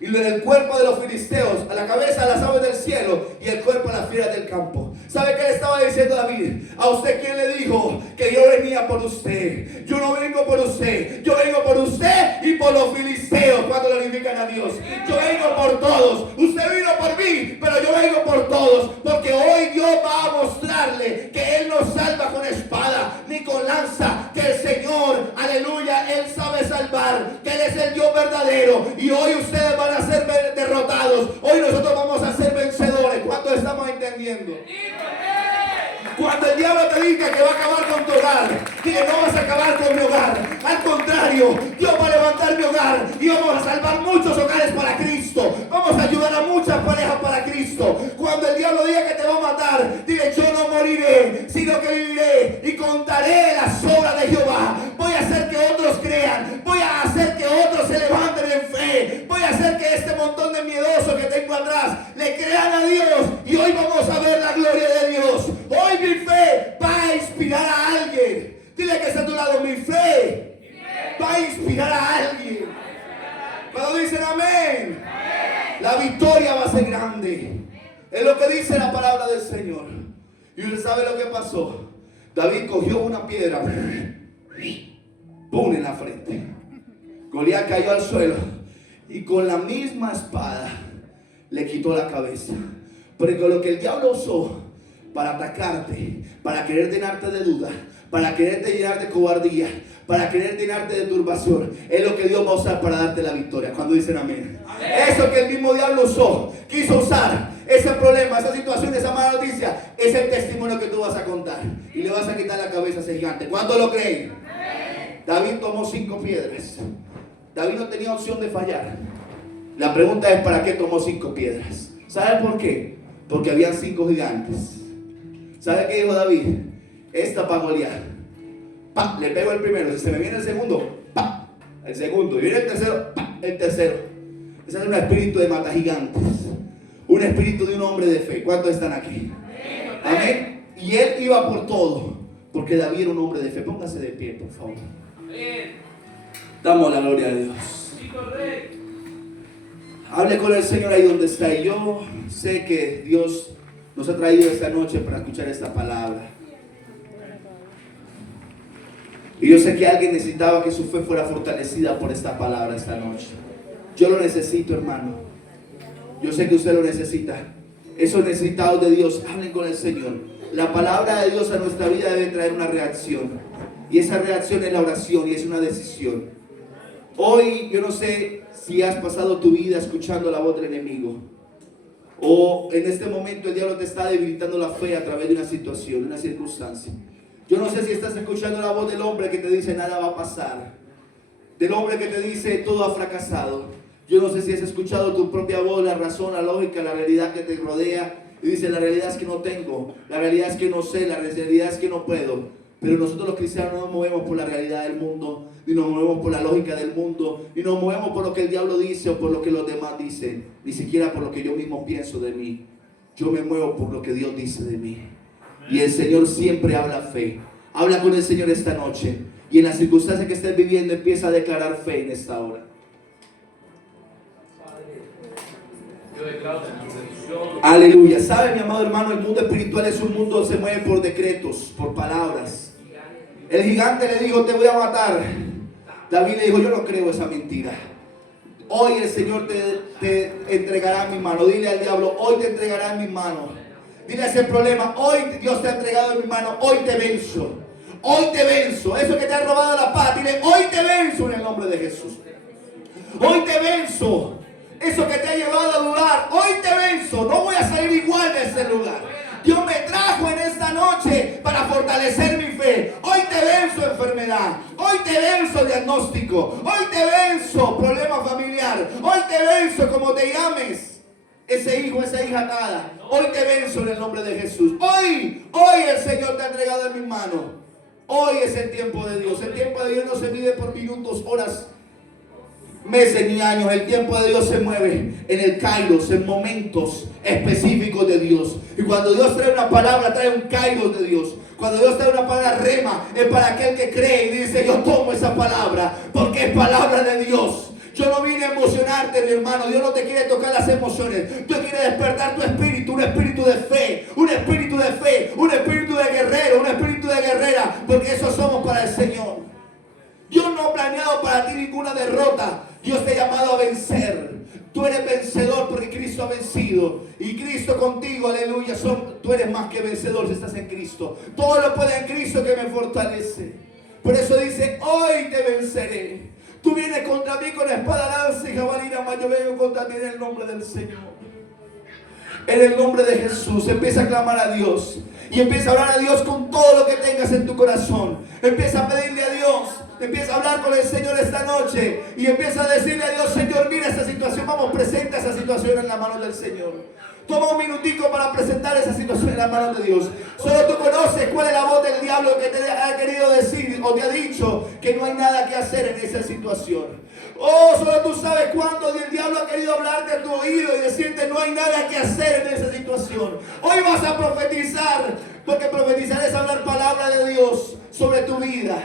Y en el cuerpo de los filisteos, a la cabeza a las aves del cielo, y el cuerpo a las fieras del campo. ¿Sabe qué le estaba diciendo David? A usted, ¿quién le dijo que yo venía por usted? Yo no vengo por usted, yo vengo por usted y por los filisteos. Cuando glorifican a Dios, yo vengo por todos. Usted vino por mí, pero yo vengo por todos, porque hoy Dios va a mostrarle que Él no salva con espada ni con lanza, que el Señor, aleluya, Él sabe salvar, que Él es el Dios verdadero. Y hoy ustedes van a ser derrotados. Hoy nosotros vamos a ser vencedores. ¿Cuántos estamos entendiendo? Cuando el diablo te diga que va a acabar con tu hogar, dile: no vas a acabar con mi hogar. Al contrario, Dios va a levantar mi hogar y vamos a salvar muchos hogares para Cristo. Vamos a ayudar a muchas parejas para Cristo. Cuando el diablo diga que te va a matar, dile: yo no moriré, sino que viviré y contaré las obras de Jehová. Voy a hacer que otros crean. Voy a hacer que otros se levanten en fe. Voy a hacer que este montón de miedosos que tengo atrás le crean a Dios. Y hoy vamos a ver la gloria de Dios. Hoy mi fe va a inspirar a alguien. Dile que está a tu lado: mi fe va a inspirar a alguien. Cuando dicen amén, la victoria va a ser grande. Es lo que dice la palabra del Señor. Y usted sabe lo que pasó. David cogió una piedra, ¡pum!, en la frente. Goliat cayó al suelo y con la misma espada le quitó la cabeza. Porque con lo que el diablo usó para atacarte, para querer llenarte de duda, para quererte llenar de cobardía, para querer llenarte de turbación, es lo que Dios va a usar para darte la victoria. Cuando dicen amén. Eso que el mismo diablo usó, quiso usar, ese problema, esa situación, esa mala noticia, es el testimonio que tú vas a contar. Y le vas a quitar la cabeza a ese gigante. ¿Cuántos lo creen? David tomó 5 piedras. David no tenía opción de fallar. La pregunta es: ¿para qué tomó 5 piedras? ¿Sabe por qué? Porque habían 5 gigantes. ¿Sabe qué dijo David? Esta para Goliat. ¡Pam! Le pego el primero. Si se me viene el segundo, ¡pam!, el segundo. Y viene el tercero, ¡pam!, el tercero. Ese es un espíritu de mata gigantes. Un espíritu de un hombre de fe. ¿Cuántos están aquí? Amén. Y él iba por todo, porque David era un hombre de fe. Póngase de pie, por favor. Damos la gloria a Dios. Hable con el Señor ahí donde está. Y yo sé que Dios nos ha traído esta noche para escuchar esta palabra. Y yo sé que alguien necesitaba que su fe fuera fortalecida por esta palabra esta noche. Yo lo necesito, hermano. Yo sé que usted lo necesita. Esos necesitados de Dios, hablen con el Señor. La palabra de Dios a nuestra vida debe traer una reacción. Y esa reacción es la oración y es una decisión. Hoy yo no sé si has pasado tu vida escuchando la voz del enemigo, o en este momento el diablo te está debilitando la fe a través de una situación, de una circunstancia. Yo no sé si estás escuchando la voz del hombre que te dice nada va a pasar, del hombre que te dice todo ha fracasado. Yo no sé si has escuchado tu propia voz, la razón, la lógica, la realidad que te rodea y dice: la realidad es que no tengo, la realidad es que no sé, la realidad es que no puedo. Pero nosotros los cristianos no nos movemos por la realidad del mundo, ni nos movemos por la lógica del mundo, ni nos movemos por lo que el diablo dice o por lo que los demás dicen, ni siquiera por lo que yo mismo pienso de mí. Yo me muevo por lo que Dios dice de mí. Y el Señor siempre habla fe. Habla con el Señor esta noche, y en las circunstancias que estés viviendo empieza a declarar fe en esta hora. Aleluya. ¿Sabe, mi amado hermano? El mundo espiritual es un mundo que se mueve por decretos, por palabras. El gigante le dijo: te voy a matar. David le dijo: yo no creo esa mentira. Hoy el Señor te entregará en mi mano. Dile al diablo: hoy te entregará en mi mano. Dile a ese problema: hoy Dios te ha entregado en mi mano. Hoy te venzo. Hoy te venzo. Eso que te ha robado la paz, dile: hoy te venzo en el nombre de Jesús. Hoy te venzo. Eso que te ha llevado a dudar, hoy te venzo. No voy a salir igual de ese lugar. Dios me trajo en esta noche para fortalecer mi fe. Hoy te venzo enfermedad. Hoy te venzo diagnóstico. Hoy te venzo problema familiar. Hoy te venzo como te llames. Ese hijo, esa hija atada. Hoy te venzo en el nombre de Jesús. Hoy el Señor te ha entregado en mis manos. Hoy es el tiempo de Dios. El tiempo de Dios no se mide por minutos, horas, meses ni años. El tiempo de Dios se mueve en el kairos, en momentos específicos de Dios. Y cuando Dios trae una palabra, trae un kairos de Dios. Cuando Dios trae una palabra rema, es para aquel que cree y dice: yo tomo esa palabra porque es palabra de Dios. Yo no vine a emocionarte, mi hermano. Dios no te quiere tocar las emociones. Dios quiere despertar tu espíritu, un espíritu de fe, un espíritu de fe, un espíritu de guerrero, un espíritu de guerrera, porque eso somos para el Señor. Dios no ha planeado para ti ninguna derrota. Dios te ha llamado a vencer. Tú eres vencedor porque Cristo ha vencido. Y Cristo contigo, aleluya. Tú eres más que vencedor si estás en Cristo. Todo lo puede en Cristo que me fortalece. Por eso dice: hoy te venceré. Tú vienes contra mí con espada, lanza y jabalina, mas yo vengo contra ti en el nombre del Señor. En el nombre de Jesús. Empieza a clamar a Dios. Y empieza a hablar a Dios con todo lo que tengas en tu corazón. Empieza a pedirle a Dios. Empieza a hablar con el Señor esta noche. Y empieza a decirle a Dios: Señor, mira esta situación. Vamos, presenta esa situación en la mano del Señor. Toma un minutico para presentar esa situación en la mano de Dios. Solo tú conoces cuál es la voz del diablo que te ha querido decir o te ha dicho que no hay nada que hacer en esa situación. Oh, solo tú sabes cuándo el diablo ha querido hablarte a tu oído y decirte: no hay nada que hacer en esa situación. Hoy vas a profetizar, porque profetizar es hablar palabra de Dios sobre tu vida.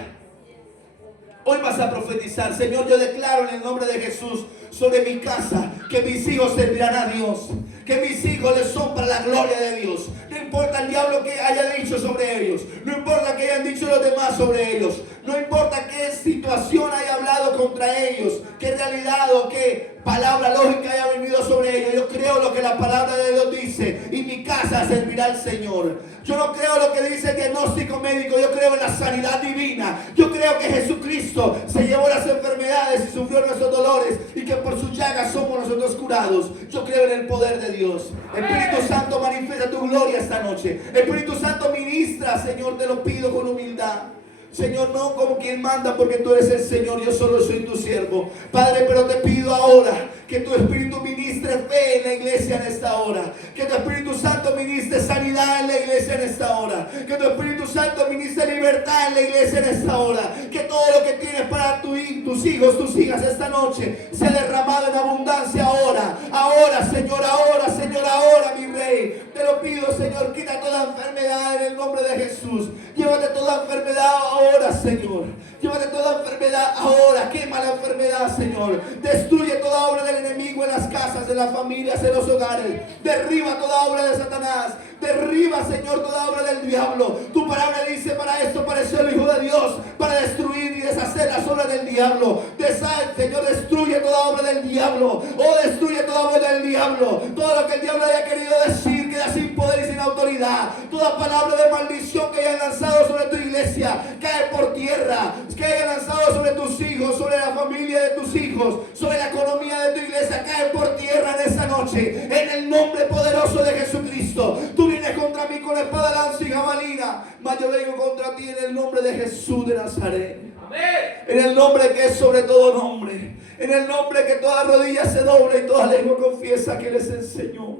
Hoy vas a profetizar: Señor, yo declaro en el nombre de Jesús sobre mi casa que mis hijos servirán a Dios, que mis hijos les son para la gloria de Dios. No importa el diablo que haya dicho sobre ellos, no importa que hayan dicho los demás sobre ellos, no importa qué situación haya hablado contra ellos, qué realidad o qué palabra lógica haya venido sobre ellos. Yo creo lo que la palabra de Dios dice, y mi casa servirá al Señor. Yo no creo lo que dice el diagnóstico médico, yo creo en la sanidad divina. Yo creo que Jesucristo se llevó las enfermedades y sufrió nuestros dolores, y que por sus llagas somos nosotros curados. Yo creo en el poder de Dios. Espíritu Santo, manifiesta tu gloria esta noche. Espíritu Santo, ministra, Señor, te lo pido con humildad. Señor, no como quien manda, porque tú eres el Señor, yo solo soy tu siervo. Padre, pero te pido ahora que tu Espíritu ministre fe en la iglesia en esta hora. Que tu Espíritu Santo ministre sanidad en la iglesia en esta hora. Que tu Espíritu Santo ministre libertad en la iglesia en esta hora. Que todo lo que tienes para tus hijos, tus hijas esta noche sea derramado en abundancia ahora. Ahora, Señor, ahora, mi Rey. Te lo pido, Señor, quita toda enfermedad en el nombre de Jesús. Llévate toda enfermedad ahora, Señor. Llévate toda enfermedad ahora. Quema la enfermedad, Señor. Destruye toda obra del enemigo en las casas, en las familias, en los hogares. Derriba toda obra de Satanás. Derriba, Señor, toda obra del diablo. Tu palabra dice: para esto pareció el Hijo de Dios, para destruir y deshacer las obras del diablo. Señor, destruye toda obra del diablo. Oh, destruye toda obra del diablo. Todo lo que el diablo haya querido decir queda sin poder y sin autoridad. Toda palabra de maldición que haya lanzado sobre tu iglesia cae por tierra. Que haya lanzado sobre tus tus hijos, sobre la familia de tus hijos, sobre la economía de tu iglesia, cae por tierra en esta noche, en el nombre poderoso de Jesucristo. Tú vienes contra mí con espada, lanza y jabalina, mas yo vengo contra ti en el nombre de Jesús de Nazaret. En el nombre que es sobre todo nombre, en el nombre que toda rodilla se dobla y toda lengua confiesa que Él es el Señor.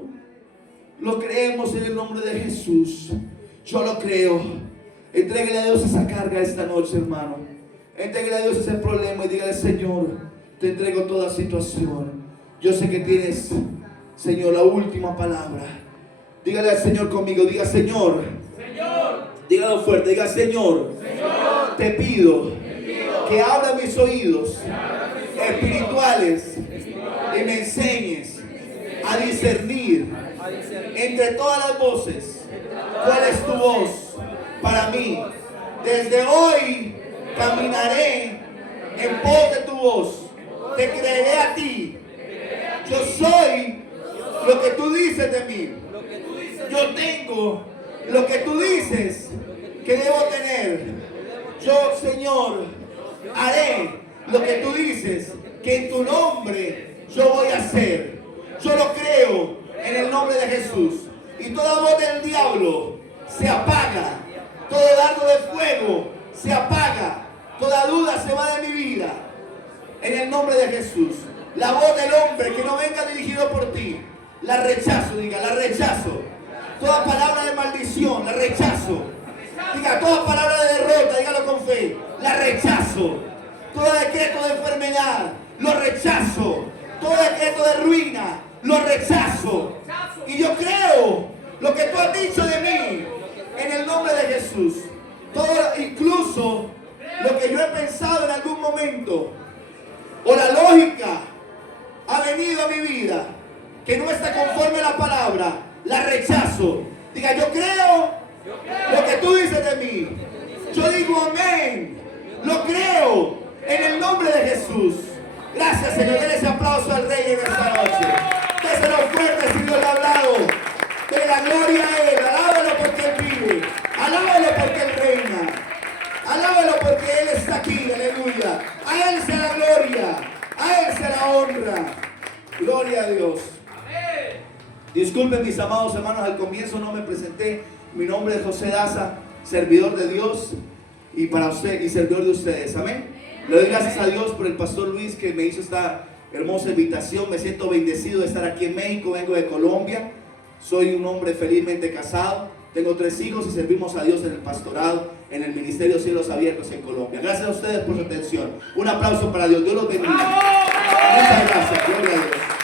Lo creemos en el nombre de Jesús. Yo lo creo. Entréguele a Dios esa carga esta noche, hermano. Entréguele a Dios ese problema y dígale: Señor, te entrego toda situación. Yo sé que tienes, Señor, la última palabra. Dígale al Señor conmigo. Diga: Señor, dígalo fuerte. Diga: Señor, te pido que abra mis oídos espirituales y me enseñes a discernir entre todas las voces cuál es tu voz para mí. Desde hoy caminaré en pos de tu voz. Te creeré a ti. Yo soy lo que tú dices de mí. Yo tengo lo que tú dices que debo tener. Yo, Señor, haré lo que tú dices que en tu nombre yo voy a hacer. Yo lo creo en el nombre de Jesús. Y toda voz del diablo se apaga. Todo dardo de fuego se apaga. Toda duda se va de mi vida. En el nombre de Jesús. La voz del hombre que no venga dirigido por ti, la rechazo. Diga: la rechazo. Toda palabra de maldición, la rechazo. Diga: toda palabra de derrota, dígalo con fe, la rechazo. Todo decreto de enfermedad, lo rechazo. Todo decreto de ruina, lo rechazo. Y yo creo lo que tú has dicho de mí, en el nombre de Jesús. Todo, incluso lo que yo he pensado en algún momento, o la lógica ha venido a mi vida, que no está conforme a la palabra, la rechazo. Diga: yo creo lo que tú dices de mí. Yo digo amén. Lo creo en el nombre de Jesús. Gracias, Señor. Denle ese aplauso al Rey en esta noche. Déselo fuerte si Dios le ha hablado. De la gloria a Él. Alábalo porque Él vive. Alábalo porque Él reina. Alábalo porque Él está aquí. Aleluya. A Él sea la gloria. A Él sea la honra. Gloria a Dios. Disculpen, mis amados hermanos, al comienzo no me presenté. Mi nombre es José Daza, servidor de Dios y para usted y servidor de ustedes. Amén. Le doy gracias a Dios por el pastor Luis que me hizo esta hermosa invitación. Me siento bendecido de estar aquí en México. Vengo de Colombia. Soy un hombre felizmente casado. Tengo 3 hijos y servimos a Dios en el pastorado, en el ministerio Cielos Abiertos en Colombia. Gracias a ustedes por su atención. Un aplauso para Dios. Dios los bendiga. Muchas gracias. Gloria a Dios.